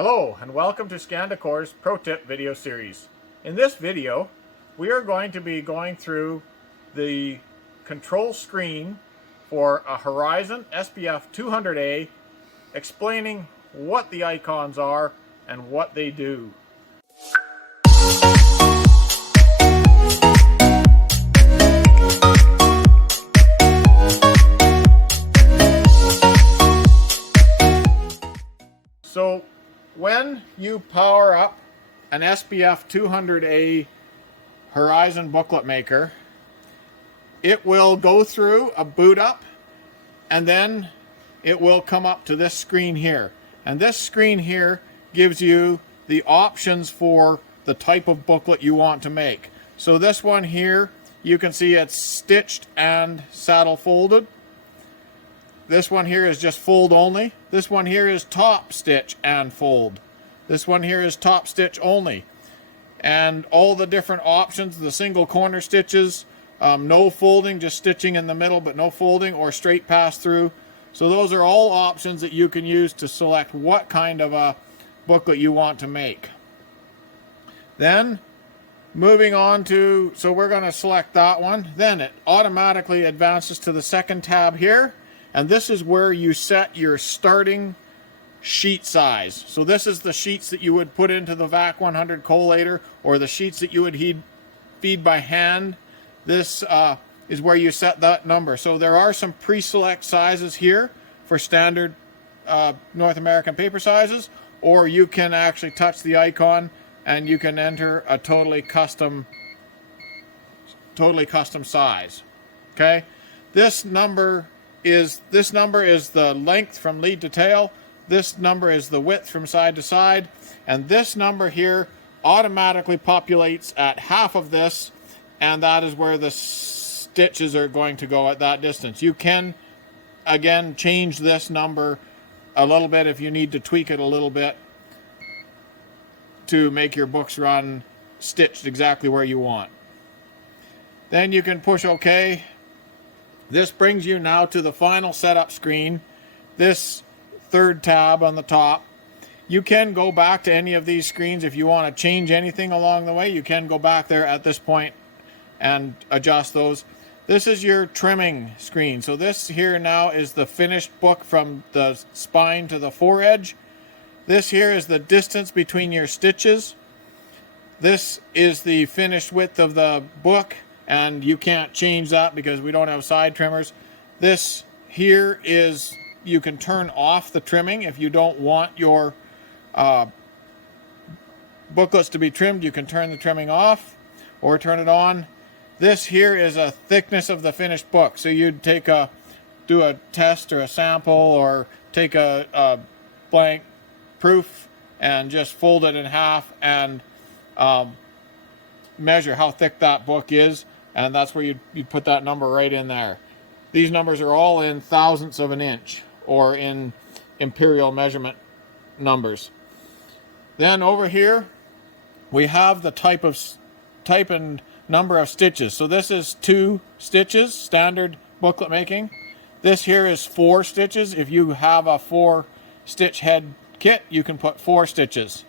Hello and welcome to Scandicore's Pro Tip video series. In this video, we are going to be going through the control screen for a Horizon SPF 200A, explaining what the icons are and what they do. So when you power up an SPF 200A Horizon booklet maker, it will go through a boot up and then it will come up to this screen here. And this screen here gives you the options for the type of booklet you want to make. So this one here, you can see it's stitched and saddle folded. This one here is just fold only. This one here is top stitch and fold. This one here is top stitch only. And all the different options, the single corner stitches, no folding, just stitching in the middle but no folding, or straight pass through. So those are all options that you can use to select what kind of a booklet you want to make. Then moving on to, so we're going to select that one. Then it automatically advances to the second tab here. And this is where you set your starting sheet size. So this is the sheets that you would put into the VAC 100 collator, or the sheets that you would feed by hand. This is where you set that number. So there are some pre-select sizes here for standard North American paper sizes, or you can actually touch the icon and you can enter a totally custom size. Okay, this number is the length from lead to tail. This number is the width from side to side, and this number here automatically populates at half of this, and that is where the stitches are going to go at that distance. You can again change this number a little bit if you need to tweak it a little bit to make your books run stitched exactly where you want. Then you can push OK. This brings you now to the final setup screen, this third tab on the top. You can go back to any of these screens if you want to change anything along the way. You can go back there at this point and adjust those. This is your trimming screen. So this here now is the finished book from the spine to the foredge. This here is the distance between your stitches. This is the finished width of the book, and you can't change that because we don't have side trimmers. This here is, you can turn off the trimming if you don't want your booklets to be trimmed. You can turn the trimming off or turn it on. This here is a thickness of the finished book. So you'd do a test or a sample, or take a blank proof and just fold it in half and measure how thick that book is, and that's where you'd put that number right in there. These numbers are all in thousandths of an inch, or in imperial measurement numbers. Then over here we have the type and number of stitches. So this is 2 stitches, standard booklet making. This here is 4 stitches. If you have a 4 stitch head kit, you can put 4 stitches.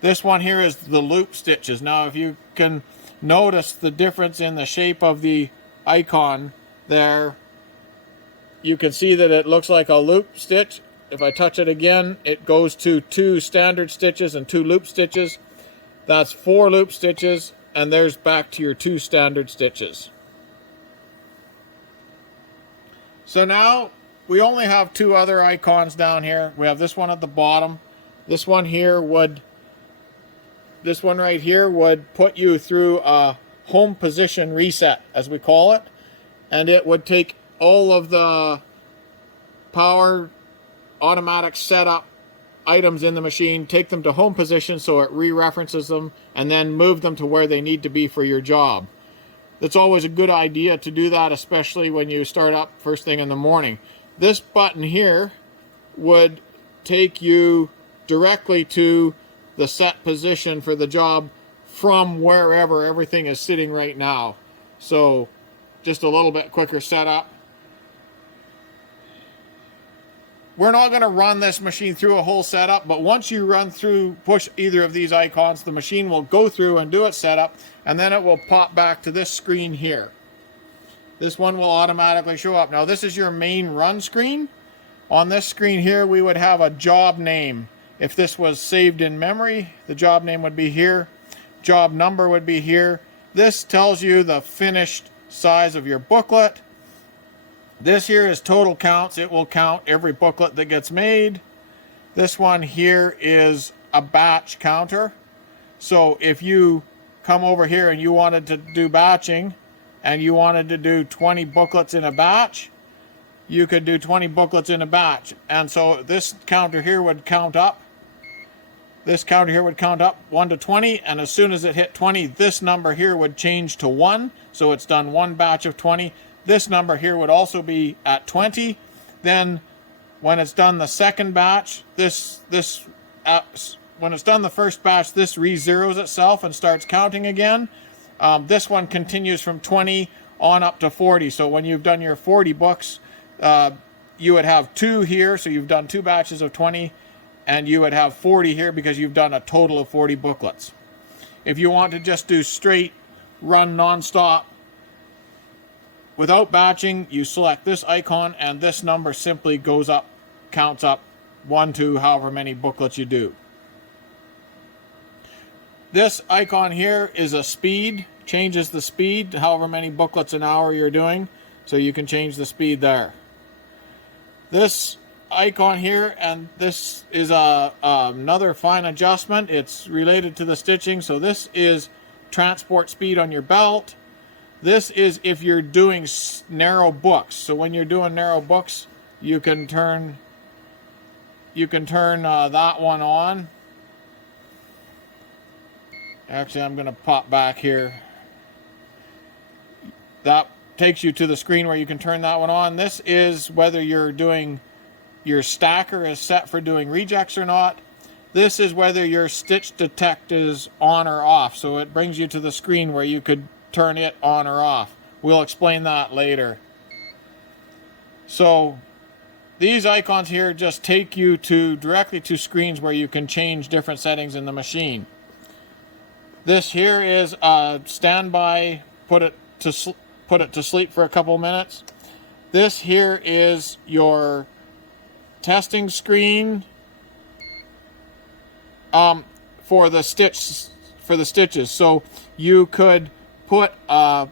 This one here is the loop stitches. Now if you can notice the difference in the shape of the icon there, you can see that it looks like a loop stitch. If I touch it again, it goes to 2 standard stitches and 2 loop stitches. That's 4 loop stitches, and there's back to your 2 standard stitches. So now we only have 2 other icons down here. We have this one at the bottom. This one right here would put you through a home position reset, as we call it, and it would take all of the power automatic setup items in the machine, take them to home position so it re-references them, and then move them to where they need to be for your job. It's always a good idea to do that, especially when you start up first thing in the morning. This button here would take you directly to the set position for the job from wherever everything is sitting right now. So just a little bit quicker setup. we're not going to run this machine through a whole setup, but once you push either of these icons, the machine will go through and do its setup, and then it will pop back to this screen here. This one will automatically show up. Now, this is your main run screen. On this screen here, we would have a job name. If this was saved in memory, the job name would be here. Job number would be here. This tells you the finished size of your booklet. This here is total counts. It will count every booklet that gets made. This one here is a batch counter. So if you come over here and you wanted to do batching and you wanted to do 20 booklets in a batch, you could do 20 booklets in a batch. And so this counter here would count up. This counter here would count up 1 to 20, and as soon as it hit 20, this number here would change to 1. So it's done one batch of 20. This number here would also be at 20. Then when it's done the second batch, when it's done the first batch, this re-zeros itself and starts counting again. This one continues from 20 on up to 40. So when you've done your 40 books, you would have 2 here, so you've done 2 batches of 20, and you would have 40 here because you've done a total of 40 booklets. If you want to just do straight run non-stop without batching, you select this icon and this number simply goes up, counts up 1 to however many booklets you do. This icon here is a speed, changes the speed to however many booklets an hour you're doing, so you can change the speed there. This icon here, and this is another fine adjustment. It's related to the stitching. So this is transport speed on your belt. This is if you're doing narrow books. So when you're doing narrow books, you can turn that one on. Actually, I'm going to pop back here. That takes you to the screen where you can turn that one on. This is whether you're doing your stacker is set for doing rejects or not. This is whether your stitch detect is on or off. So it brings you to the screen where you could turn it on or off. We'll explain that later. So these icons here just take you directly to screens where you can change different settings in the machine. This here is a standby, put it to sleep for a couple minutes. This here is your testing screen for the stitches. So you could put a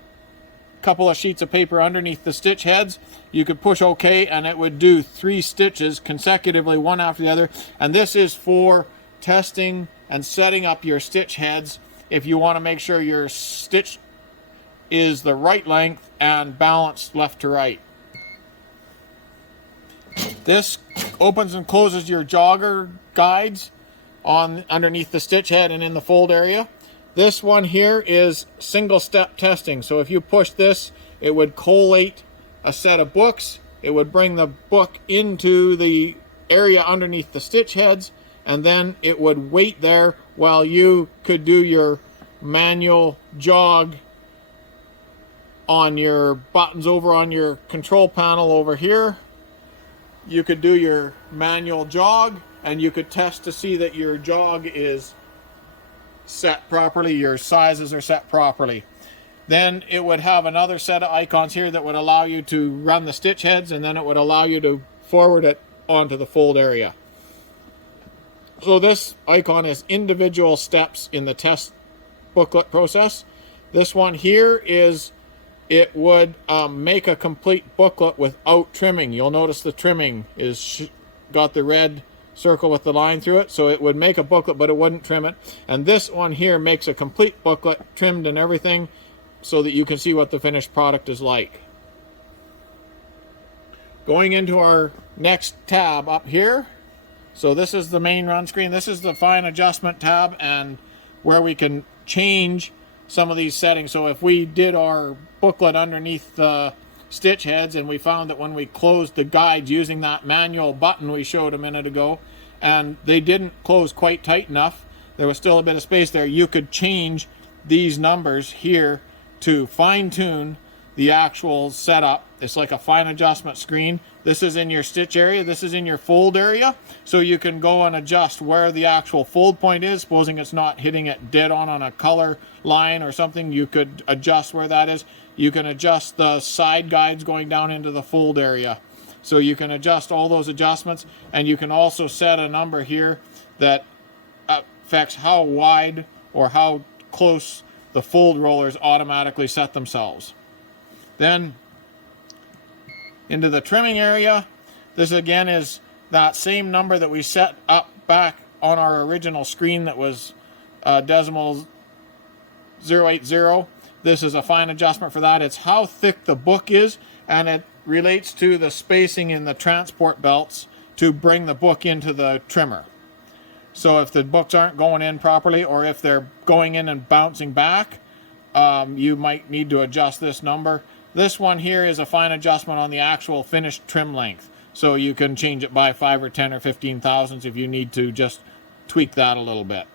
couple of sheets of paper underneath the stitch heads. You could push OK and it would do 3 stitches consecutively, one after the other. And this is for testing and setting up your stitch heads if you want to make sure your stitch is the right length and balanced left to right. This opens and closes your jogger guides underneath the stitch head and in the fold area. This one here is single step testing. So if you push this, it would collate a set of books. It would bring the book into the area underneath the stitch heads, and then it would wait there while you could do your manual jog on your buttons over on your control panel over here. You could do your manual jog, and you could test to see that your jog is set properly, your sizes are set properly. Then it would have another set of icons here that would allow you to run the stitch heads, and then it would allow you to forward it onto the fold area. So this icon is individual steps in the test booklet process. This one here is it would make a complete booklet without trimming. You'll notice the trimming is got the red circle with the line through it, so it would make a booklet but it wouldn't trim it. And this one here makes a complete booklet, trimmed and everything, so that you can see what the finished product is like. Going into our next tab up here, so this is the main run screen. This is the fine adjustment tab, and where we can change some of these settings. So if we did our booklet underneath the stitch heads and we found that when we closed the guides using that manual button we showed a minute ago, and they didn't close quite tight enough, there was still a bit of space there, you could change these numbers here to fine tune the actual setup. It's like a fine adjustment screen. This is in your stitch area. This is in your fold area. So you can go and adjust where the actual fold point is. Supposing it's not hitting it dead on a color line or something, you could adjust where that is. You can adjust the side guides going down into the fold area. So you can adjust all those adjustments, and you can also set a number here that affects how wide or how close the fold rollers automatically set themselves. Then into the trimming area, this again is that same number that we set up back on our original screen that was decimal 080. This is a fine adjustment for that. It's how thick the book is, and it relates to the spacing in the transport belts to bring the book into the trimmer. So if the books aren't going in properly, or if they're going in and bouncing back, you might need to adjust this number. This one here is a fine adjustment on the actual finished trim length. So you can change it by 5 or 10 or 15 thousandths if you need to just tweak that a little bit.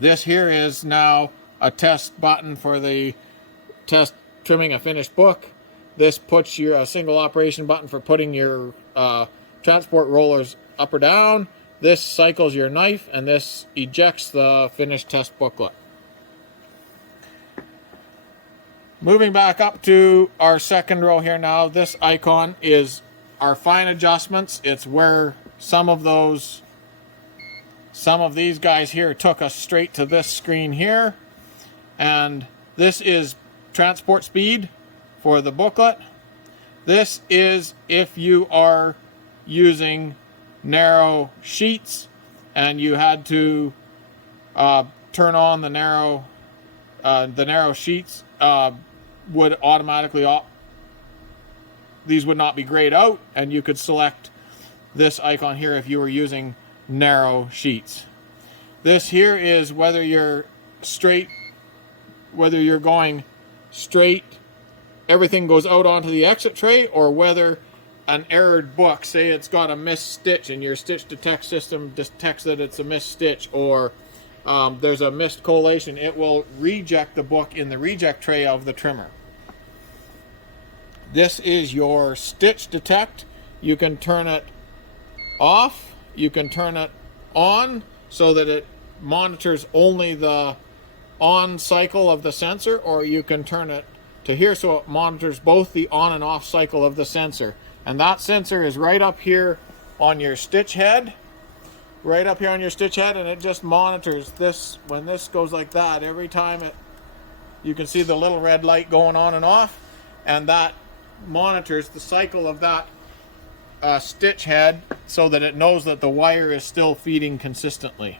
This here is now a test button for the test trimming a finished book. This puts a single operation button for putting your transport rollers up or down. This cycles your knife, and this ejects the finished test booklet. Moving back up to our second row here now, this icon is our fine adjustments. It's where some of these guys here took us straight to this screen here. And this is transport speed for the booklet. This is if you are using narrow sheets and you had to turn on the narrow sheets, would automatically these would not be grayed out, and you could select this icon here if you were using narrow sheets. This here is whether you're going straight, everything goes out onto the exit tray, or whether an errored book, say it's got a missed stitch and your stitch detect system detects that it's a missed stitch, or there's a missed collation, it will reject the book in the reject tray of the trimmer. This is your stitch detect. You can turn it off, you can turn it on so that it monitors only the on cycle of the sensor, or you can turn it to here so it monitors both the on and off cycle of the sensor. And that sensor is right up here on your stitch head. Right up here on your stitch head, and it just monitors this. When this goes like that, every time you can see the little red light going on and off, and that monitors the cycle of that stitch head so that it knows that the wire is still feeding consistently.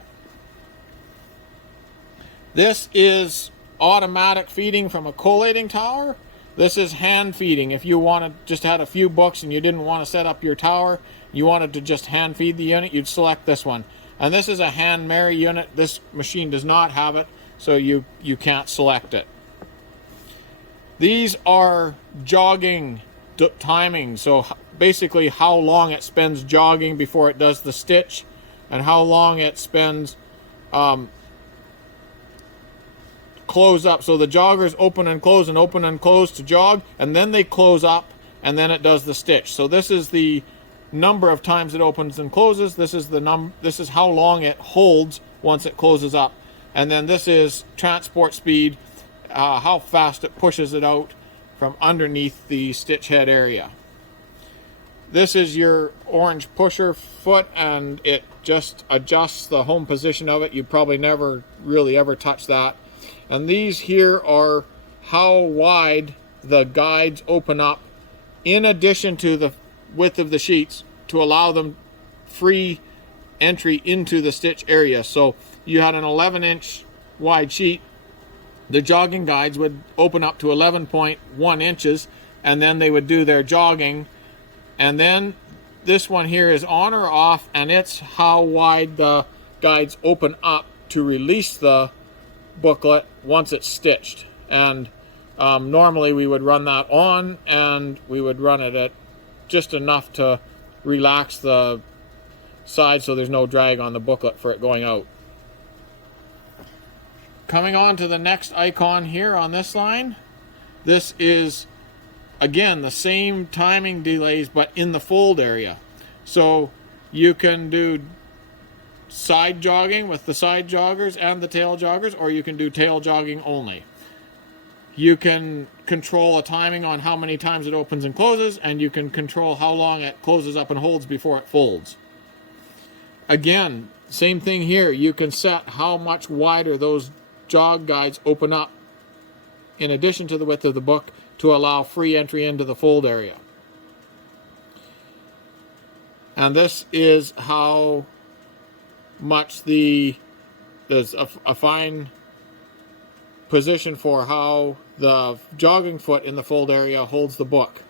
This is automatic feeding from a collating tower. This is hand feeding. If you just had a few books and you didn't want to set up your tower, you wanted to just hand feed the unit, you'd select this one. And this is a hand marry unit. This machine does not have it, so you can't select it. These are jogging timing, so basically how long it spends jogging before it does the stitch, and how long it spends close up. So the joggers open and close to jog, and then they close up, and then it does the stitch. So this is the number of times it opens and closes. This is how long it holds once it closes up. And then this is transport speed, how fast it pushes it out from underneath the stitch head area. This is your orange pusher foot, and it just adjusts the home position of it. You probably never really ever touch that. And these here are how wide the guides open up, in addition to the width of the sheets, to allow them free entry into the stitch area. So you had an 11-inch wide sheet, the jogging guides would open up to 11.1 inches, and then they would do their jogging. And then this one here is on or off, and it's how wide the guides open up to release the booklet once it's stitched. And normally we would run that on, and we would run it at just enough to relax the side so there's no drag on the booklet for it going out. Coming on to the next icon here on this line, This is, again, the same timing delays, but in the fold area. So you can do side jogging with the side joggers and the tail joggers, or you can do tail jogging only. You can control a timing on how many times it opens and closes, and you can control how long it closes up and holds before it folds. Again, same thing here. You can set how much wider those jog guides open up in addition to the width of the book to allow free entry into the fold area. And this is how much there's a fine position for how the jogging foot in the fold area holds the book.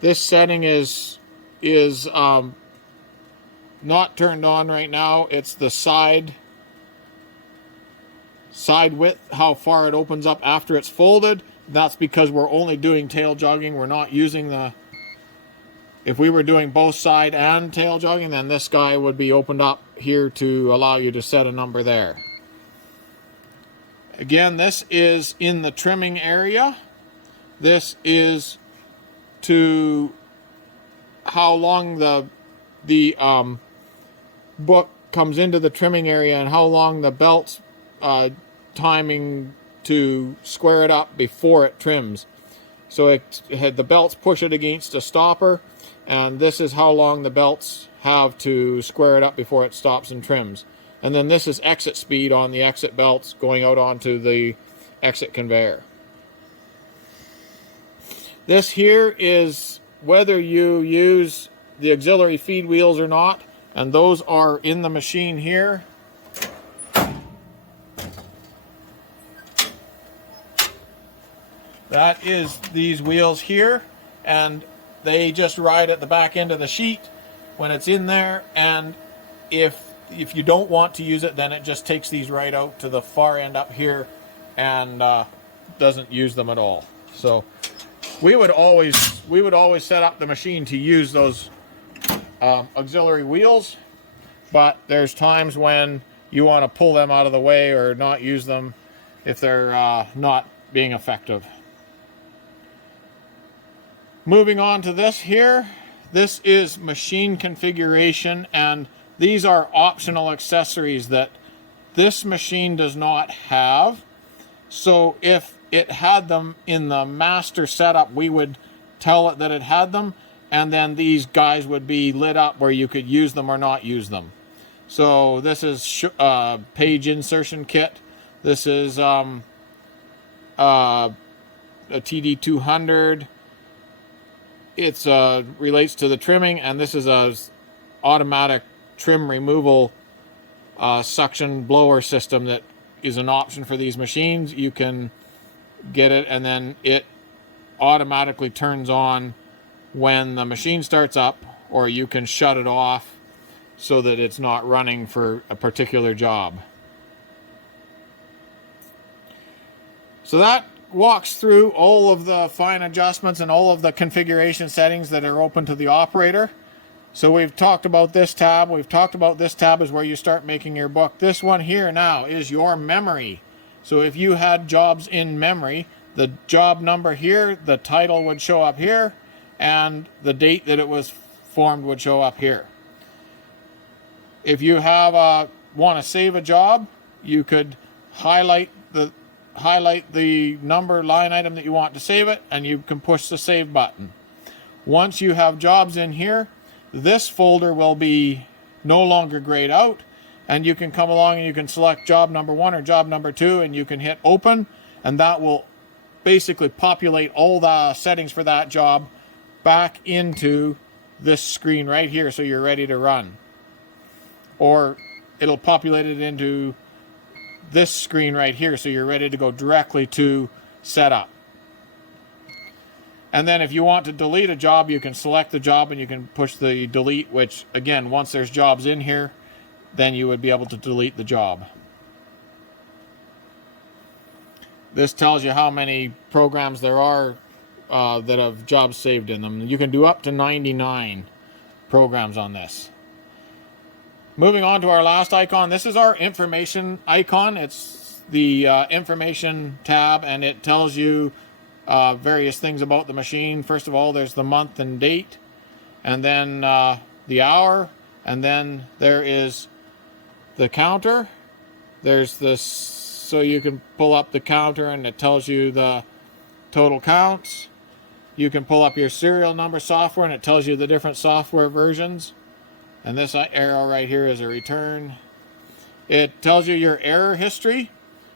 This setting is not turned on right now. It's the side width, how far it opens up after it's folded. That's because we're only doing tail jogging. We're not using the... If we were doing both side and tail jogging, then this guy would be opened up here to allow you to set a number there. Again, this is in the trimming area. This is to how long the book comes into the trimming area and how long the belt's timing to square it up before it trims. So the belts push it against a stopper, and this is how long the belts have to square it up before it stops and trims. And then this is exit speed on the exit belts going out onto the exit conveyor. This here is whether you use the auxiliary feed wheels or not, and those are in the machine here. That is these wheels here, and they just ride at the back end of the sheet when it's in there, and if you don't want to use it, then it just takes these right out to the far end up here and doesn't use them at all. So we would always set up the machine to use those auxiliary wheels, but there's times when you want to pull them out of the way or not use them if they're not being effective. Moving on to this here, this is machine configuration, and these are optional accessories that this machine does not have. So if it had them in the master setup, we would tell it that it had them, and then these guys would be lit up where you could use them or not use them. So this is page insertion kit. This is a TD 200. It's relates to the trimming, and this is a automatic trim removal suction blower system that is an option for these machines. You can get it, and then it automatically turns on when the machine starts up, or you can shut it off so that it's not running for a particular job. So that walks through all of the fine adjustments and all of the configuration settings that are open to the operator. So we've talked about this tab. We've talked about this tab is where you start making your book. This one here now is your memory. So if you had jobs in memory, the job number here, the title would show up here, and the date that it was formed would show up here. If you have want to save a job, you could highlight the number line item that you want to save it, and you can push the save button. Once you have jobs in here, this folder will be no longer grayed out, and you can come along and you can select job number 1 or job number 2, and you can hit open, and that will basically populate all the settings for that job back into this screen right here, so you're ready to run. Or it'll populate it into this screen right here, so you're ready to go directly to setup. And then if you want to delete a job, you can select the job and you can push the delete, which again, once there's jobs in here, then you would be able to delete the job. This tells you how many programs there are that have jobs saved in them. You can do up to 99 programs on this. Moving on to our last icon, this is our information icon. It's the information tab, and it tells you various things about the machine. First of all, there's the month and date, and then the hour, and then there is the counter. There's this, so you can pull up the counter and it tells you the total counts. You can pull up your serial number software and it tells you the different software versions. And this arrow right here is a return. It tells you your error history.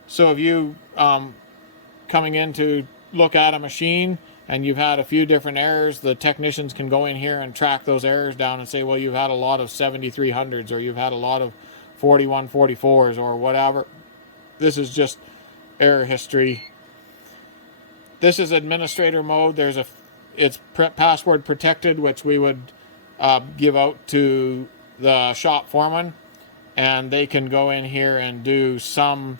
So if you coming in to look at a machine and you've had a few different errors, the technicians can go in here and track those errors down and say, well, you've had a lot of 7300s or you've had a lot of 4144s or whatever. This is just error history. This is administrator mode. It's password protected, which we would give out to the shop foreman, and they can go in here and do some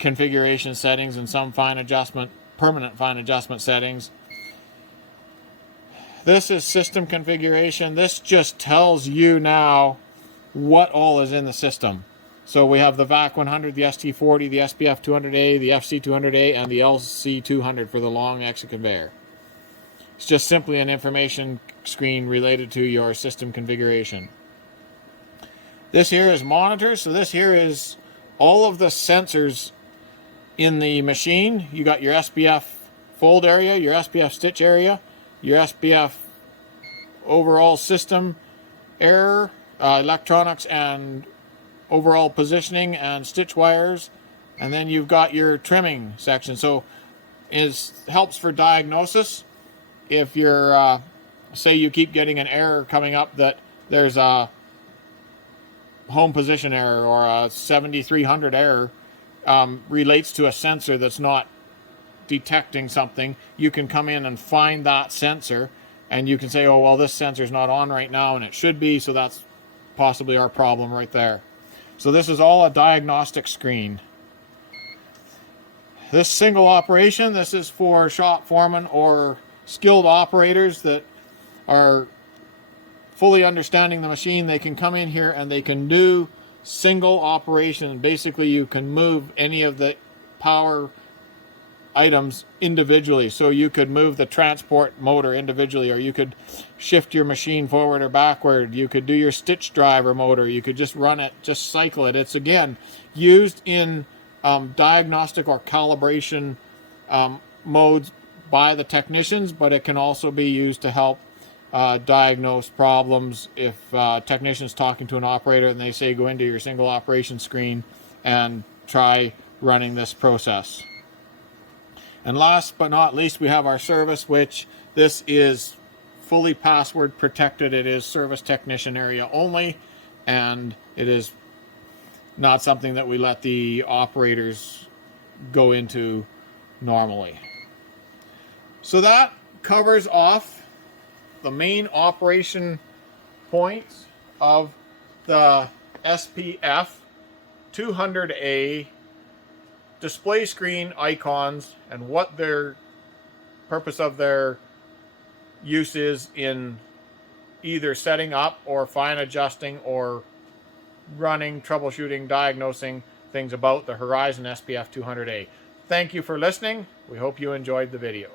configuration settings and some permanent fine adjustment settings. This is system configuration. This just tells you now what all is in the system. So we have the VAC 100, the ST40, the SPF 200A, the FC 200A, and the LC 200 for the long exit conveyor. It's just simply an information screen related to your system configuration. This here is monitors. So this here is all of the sensors in the machine. You got your SPF fold area, your SPF stitch area, your SPF overall system error, electronics and overall positioning and stitch wires, and then you've got your trimming section. So it helps for diagnosis. If you're say you keep getting an error coming up that there's a home position error or a 7300 error, relates to a sensor that's not detecting something, you can come in and find that sensor and you can say, oh well, this sensor's not on right now and it should be, so that's possibly our problem right there. So this is all a diagnostic screen. This single operation, this is for shop foremen or skilled operators that are fully understanding the machine. They can come in here and they can do single operation. Basically, you can move any of the power items individually. So you could move the transport motor individually, or you could shift your machine forward or backward. You could do your stitch driver motor. You could just run it, just cycle it. It's again used in diagnostic or calibration modes by the technicians, but it can also be used to help diagnose problems. If technicians talking to an operator and they say go into your single operation screen and try running this process. And last but not least, we have our service, which this is fully password protected. It is service technician area only, and it is not something that we let the operators go into normally. So that covers off the main operation points of the SPF 200A display screen icons and what their purpose of their use is in either setting up or fine adjusting or running, troubleshooting, diagnosing things about the Horizon SPF 200A. Thank you for listening. We hope you enjoyed the video.